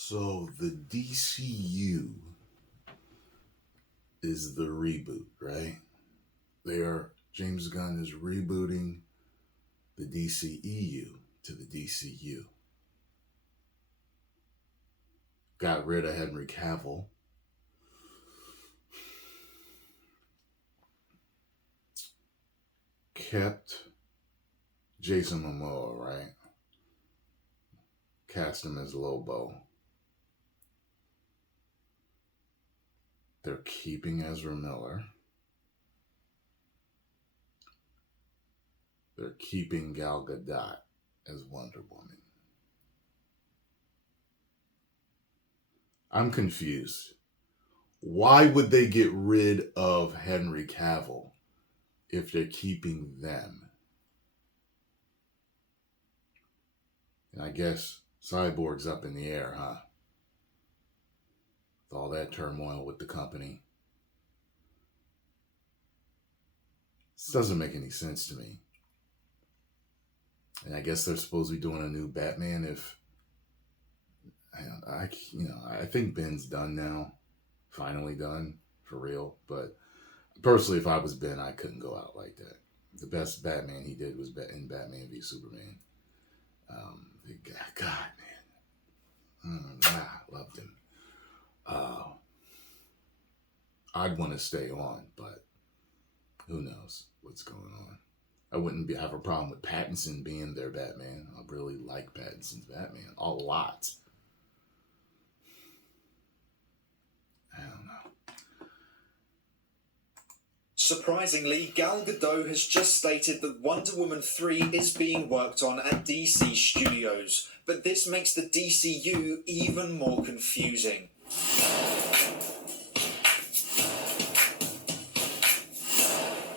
So the DCU is the reboot, right? James Gunn is rebooting the DCEU to the DCU. Got rid of Henry Cavill. Kept Jason Momoa, right? Cast him as Lobo. They're keeping Ezra Miller. They're keeping Gal Gadot as Wonder Woman. I'm confused. Why would they get rid of Henry Cavill if they're keeping them? And I guess Cyborg's up in the air, huh? With all that turmoil with the company. This doesn't make any sense to me. And I guess they're supposed to be doing a new Batman if... I think Ben's done now. Finally done, for real. But personally, if I was Ben, I couldn't go out like that. The best Batman he did was in Batman v Superman. God, man. I loved him. I'd want to stay on, but who knows what's going on. I wouldn't have a problem with Pattinson being their Batman. I really like Pattinson's Batman a lot. I don't know. Surprisingly, Gal Gadot has just stated that Wonder Woman 3 is being worked on at DC Studios, but this makes the DCU even more confusing.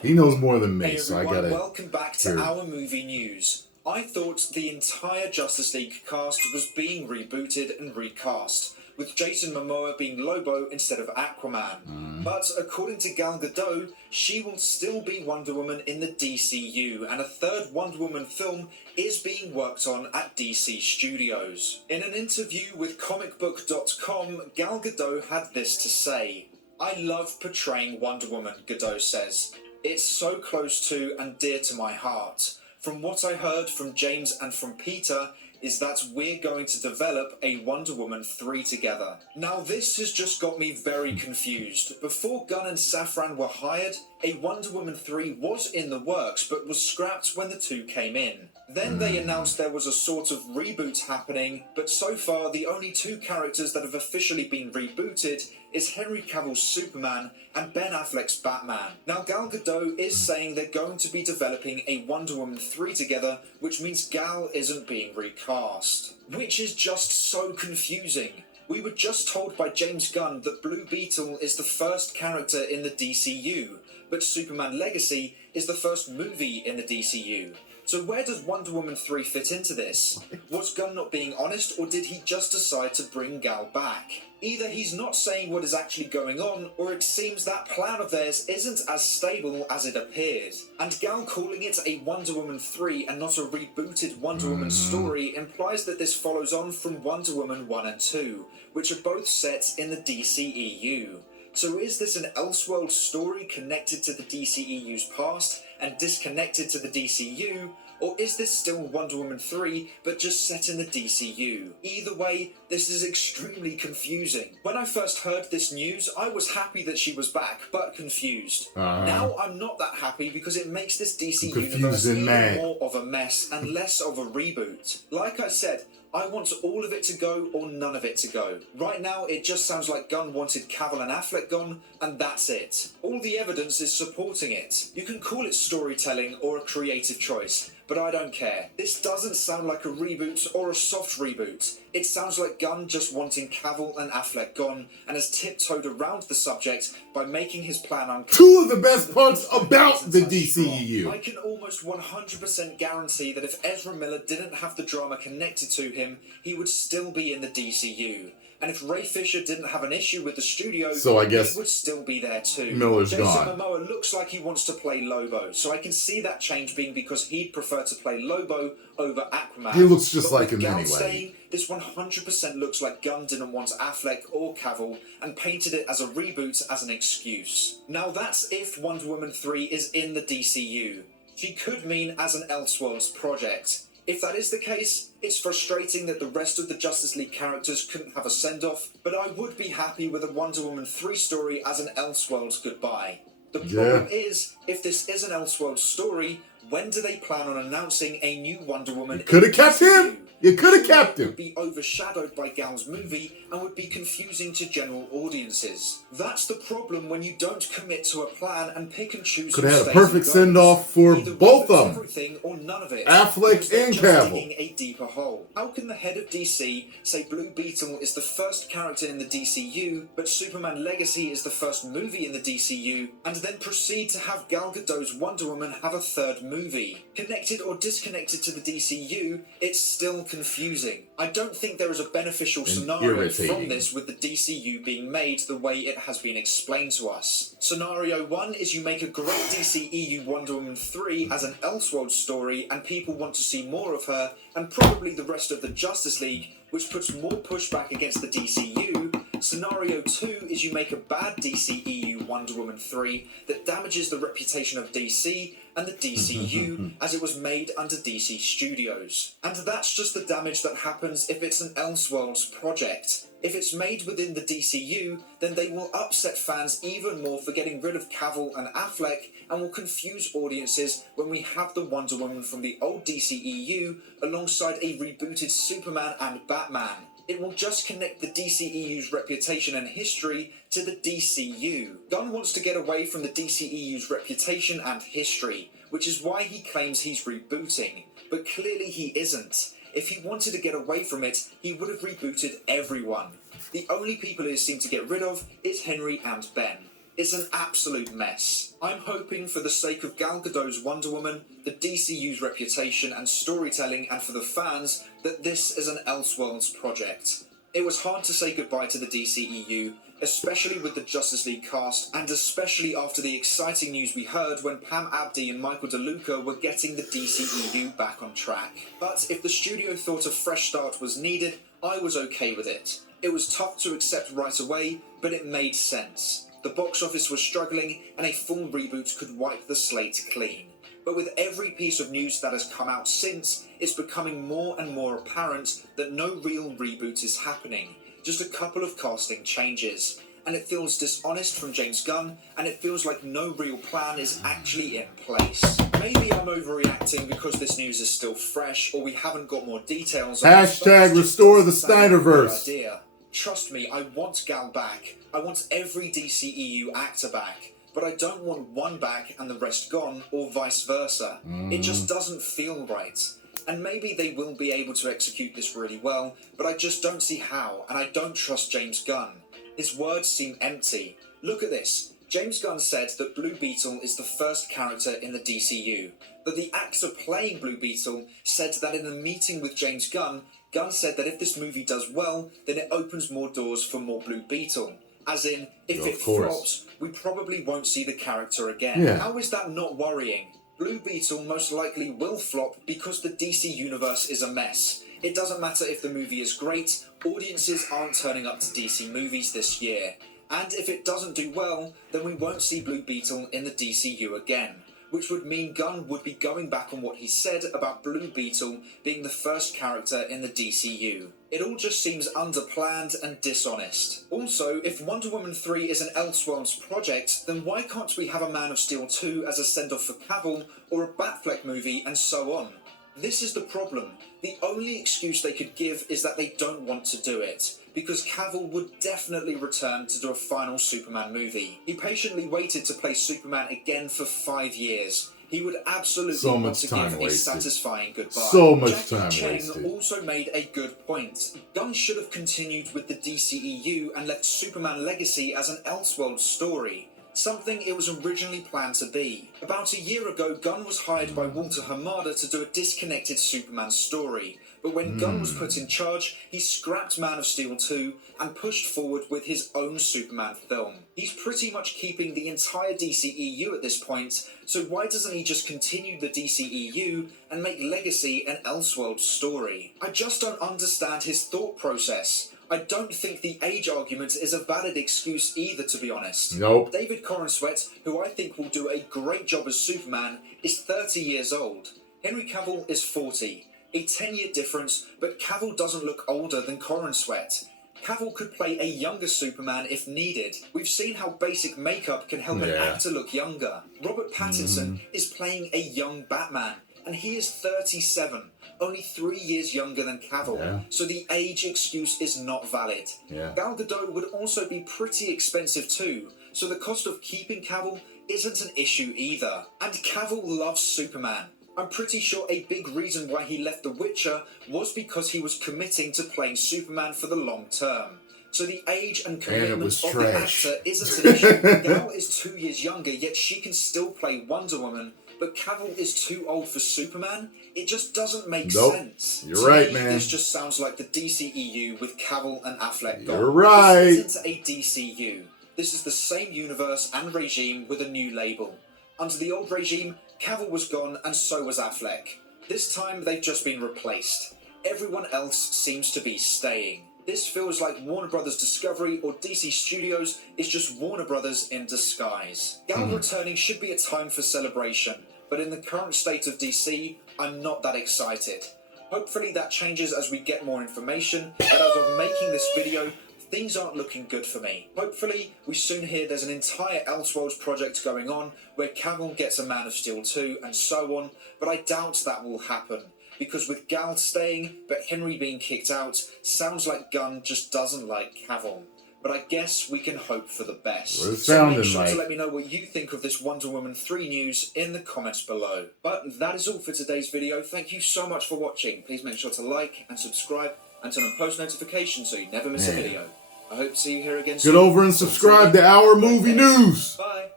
He knows more than me, Hey so I everyone, gotta... welcome back to our movie news. I thought the entire Justice League cast was being rebooted and recast, with Jason Momoa being Lobo instead of Aquaman. But according to Gal Gadot, she will still be Wonder Woman in the DCU, and a third Wonder Woman film is being worked on at DC Studios. In an interview with comicbook.com, Gal Gadot had this to say. "I love portraying Wonder Woman," Gadot says. "It's so close to and dear to my heart. From what I heard from James and from Peter is that we're going to develop a Wonder Woman 3 together." Now this has just got me very confused. Before Gunn and Safran were hired, a Wonder Woman 3 was in the works but was scrapped when the two came in. Then they announced there was a sort of reboot happening, but so far the only two characters that have officially been rebooted is Henry Cavill's Superman and Ben Affleck's Batman. Now Gal Gadot is saying they're going to be developing a Wonder Woman 3 together, which means Gal isn't being recast. Which is just so confusing. We were just told by James Gunn that Blue Beetle is the first character in the DCU, but Superman Legacy is the first movie in the DCU. So where does Wonder Woman 3 fit into this? Was Gunn not being honest, or did he just decide to bring Gal back? Either he's not saying what is actually going on, or it seems that plan of theirs isn't as stable as it appeared. And Gal calling it a Wonder Woman 3 and not a rebooted Wonder Woman story implies that this follows on from Wonder Woman 1 and 2, which are both set in the DCEU. So is this an Elseworld story connected to the DCEU's past and disconnected to the DCU, or is this still Wonder Woman 3 but just set in the DCU? Either way, this is extremely confusing. When I first heard this news, I was happy that she was back, but confused. Now I'm not that happy because it makes this DC universe even more of a mess and less of a reboot. Like I said, I want all of it to go or none of it to go. Right now, it just sounds like Gunn wanted Cavill and Affleck gone, and that's it. All the evidence is supporting it. You can call it storytelling or a creative choice, but I don't care. This doesn't sound like a reboot or a soft reboot. It sounds like Gunn just wanting Cavill and Affleck gone and has tiptoed around the subject by making his plan unclear. Two of the best parts about the DCEU. I can almost 100% guarantee that if Ezra Miller didn't have the drama connected to him, he would still be in the DCU. And if Ray Fisher didn't have an issue with the studio, so I guess he would still be there too. Miller's Jason gone. Momoa looks like he wants to play Lobo, so I can see that change being because he'd prefer to play Lobo over Aquaman. He looks just but like him Gunn anyway. Saying, this 100% looks like Gunn didn't want Affleck or Cavill and painted it as a reboot as an excuse. Now that's if Wonder Woman 3 is in the DCU. She could mean as an Elseworlds project. If that is the case, it's frustrating that the rest of the Justice League characters couldn't have a send-off, but I would be happy with a Wonder Woman 3 story as an Elseworlds goodbye. The problem is, if this is an Elseworlds story, when do they plan on announcing a new Wonder Woman? You could have kept him! You could have kept him! Would be overshadowed by Gal's movie and would be confusing to general audiences. That's the problem when you don't commit to a plan and pick and choose. Could have had a perfect send-off for both of them. Everything or none of it. Affleck and Cavill. Digging a deeper hole. How can the head of DC say Blue Beetle is the first character in the DCU, but Superman Legacy is the first movie in the DCU, and then proceed to have Gal Gadot's Wonder Woman have a third movie? Connected or disconnected to the DCU, it's still confusing. I don't think there is a beneficial scenario from this with the DCU being made the way it has been explained to us. Scenario 1 is you make a great DCEU Wonder Woman 3 as an Elseworlds story and people want to see more of her and probably the rest of the Justice League, which puts more pushback against the DCU. Scenario 2 is you make a bad DCEU Wonder Woman 3 that damages the reputation of DC and the DCU as it was made under DC Studios. And that's just the damage that happens if it's an Elseworlds project. If it's made within the DCU, then they will upset fans even more for getting rid of Cavill and Affleck and will confuse audiences when we have the Wonder Woman from the old DCEU alongside a rebooted Superman and Batman. It will just connect the DCEU's reputation and history to the DCU. Gunn wants to get away from the DCEU's reputation and history, which is why he claims he's rebooting. But clearly he isn't. If he wanted to get away from it, he would have rebooted everyone. The only people he seems to get rid of is Henry and Ben. It's an absolute mess. I'm hoping for the sake of Gal Gadot's Wonder Woman, the DCU's reputation and storytelling, and for the fans, that this is an Elseworlds project. It was hard to say goodbye to the DCEU, especially with the Justice League cast, and especially after the exciting news we heard when Pam Abdi and Michael DeLuca were getting the DCEU back on track. But if the studio thought a fresh start was needed, I was okay with it. It was tough to accept right away, but it made sense. The box office was struggling, and a full reboot could wipe the slate clean. But with every piece of news that has come out since, it's becoming more and more apparent that no real reboot is happening, just a couple of casting changes. And it feels dishonest from James Gunn, and it feels like no real plan is actually in place. Maybe I'm overreacting because this news is still fresh, or we haven't got more details. Hashtag restore the Snyderverse. Trust me, I want Gal back. I want every DCEU actor back. But I don't want one back and the rest gone, or vice versa. It just doesn't feel right. And maybe they will be able to execute this really well, but I just don't see how, and I don't trust James Gunn. His words seem empty. Look at this. James Gunn said that Blue Beetle is the first character in the DCU, but the actor playing Blue Beetle said that in a meeting with James Gunn, Gunn said that if this movie does well, then it opens more doors for more Blue Beetle. As in, if it flops, we probably won't see the character again. Yeah. How is that not worrying? Blue Beetle most likely will flop because the DC universe is a mess. It doesn't matter if the movie is great, audiences aren't turning up to DC movies this year. And if it doesn't do well, then we won't see Blue Beetle in the DCU again, which would mean Gunn would be going back on what he said about Blue Beetle being the first character in the DCU. It all just seems underplanned and dishonest. Also, if Wonder Woman 3 is an Elseworlds project, then why can't we have a Man of Steel 2 as a send-off for Cavill, or a Batfleck movie, and so on? This is the problem. The only excuse they could give is that they don't want to do it, because Cavill would definitely return to do a final Superman movie. He patiently waited to play Superman again for 5 years. He would absolutely want to give a satisfying goodbye. So much time Jackie wasted. Chang also made a good point. Gunn should have continued with the DCEU and left Superman Legacy as an Elseworlds story, something it was originally planned to be. About a year ago, Gunn was hired by Walter Hamada to do a disconnected Superman story, but when Gunn was put in charge, he scrapped Man of Steel 2 and pushed forward with his own Superman film. He's pretty much keeping the entire DCEU at this point, so why doesn't he just continue the DCEU and make Legacy an Elseworlds story? I just don't understand his thought process. I don't think the age argument is a valid excuse either, to be honest. Nope. David Corenswet, who I think will do a great job as Superman, is 30 years old. Henry Cavill is 40. A 10-year difference, but Cavill doesn't look older than Corenswet. Cavill could play a younger Superman if needed. We've seen how basic makeup can help an actor look younger. Robert Pattinson is playing a young Batman, and he is 37, only 3 years younger than Cavill, so the age excuse is not valid. Gal Gadot would also be pretty expensive too, so the cost of keeping Cavill isn't an issue either. And Cavill loves Superman. I'm pretty sure a big reason why he left The Witcher was because he was committing to playing Superman for the long term. So the age and commitment of the actor isn't an issue. Gal is 2 years younger, yet she can still play Wonder Woman, but Cavill is too old for Superman? It just doesn't make sense. You're right, man. This just sounds like the DCEU with Cavill and Affleck gone. You're right. This isn't a DCU. This is the same universe and regime with a new label. Under the old regime, Cavill was gone and so was Affleck. This time they've just been replaced. Everyone else seems to be staying. This feels like Warner Brothers Discovery or DC Studios is just Warner Brothers in disguise. Gal returning should be a time for celebration, but in the current state of DC, I'm not that excited. Hopefully that changes as we get more information, but as of making this video, things aren't looking good for me. Hopefully, we soon hear there's an entire Elseworlds project going on where Cavill gets a Man of Steel 2 and so on, but I doubt that will happen. Because with Gal staying, but Henry being kicked out, sounds like Gunn just doesn't like Cavill. But I guess we can hope for the best. So make sure to let me know what you think of this Wonder Woman 3 news in the comments below. But that is all for today's video. Thank you so much for watching. Please make sure to like and subscribe and turn on post notifications so you never miss a video. I hope to see you here again soon. Get over and subscribe to Our Movie News. Bye.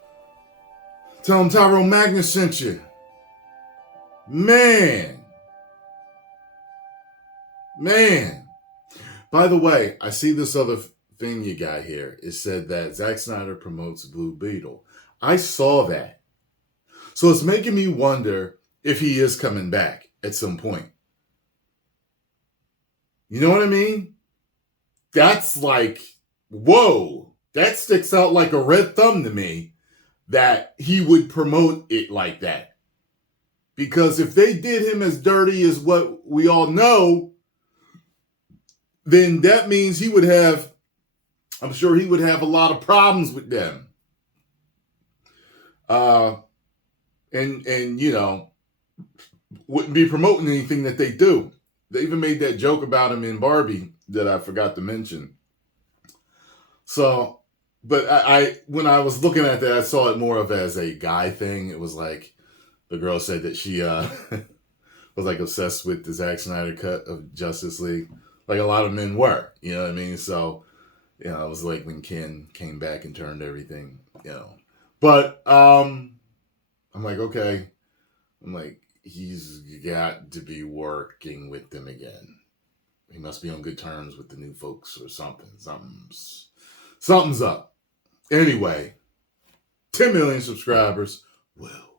Tell them Tyrone Magnus sent you. Man. By the way, I see this other thing you got here. It said that Zack Snyder promotes Blue Beetle. I saw that. So it's making me wonder if he is coming back at some point. You know what I mean? That's like, whoa. That sticks out like a red thumb to me that he would promote it like that. Because if they did him as dirty as what we all know, then that means he would have, I'm sure he would have a lot of problems with them. And you know, wouldn't be promoting anything that they do. They even made that joke about him in Barbie that I forgot to mention. So, but I when I was looking at that, I saw it more of as a guy thing. It was like the girl said that she was like obsessed with the Zack Snyder cut of Justice League. Like a lot of men were, you know what I mean? So, you know, it was like when Ken came back and turned everything, you know. But I'm like, okay. I'm like, he's got to be working with them again. He must be on good terms with the new folks or something. Something's up. Anyway, 10 million subscribers. Well.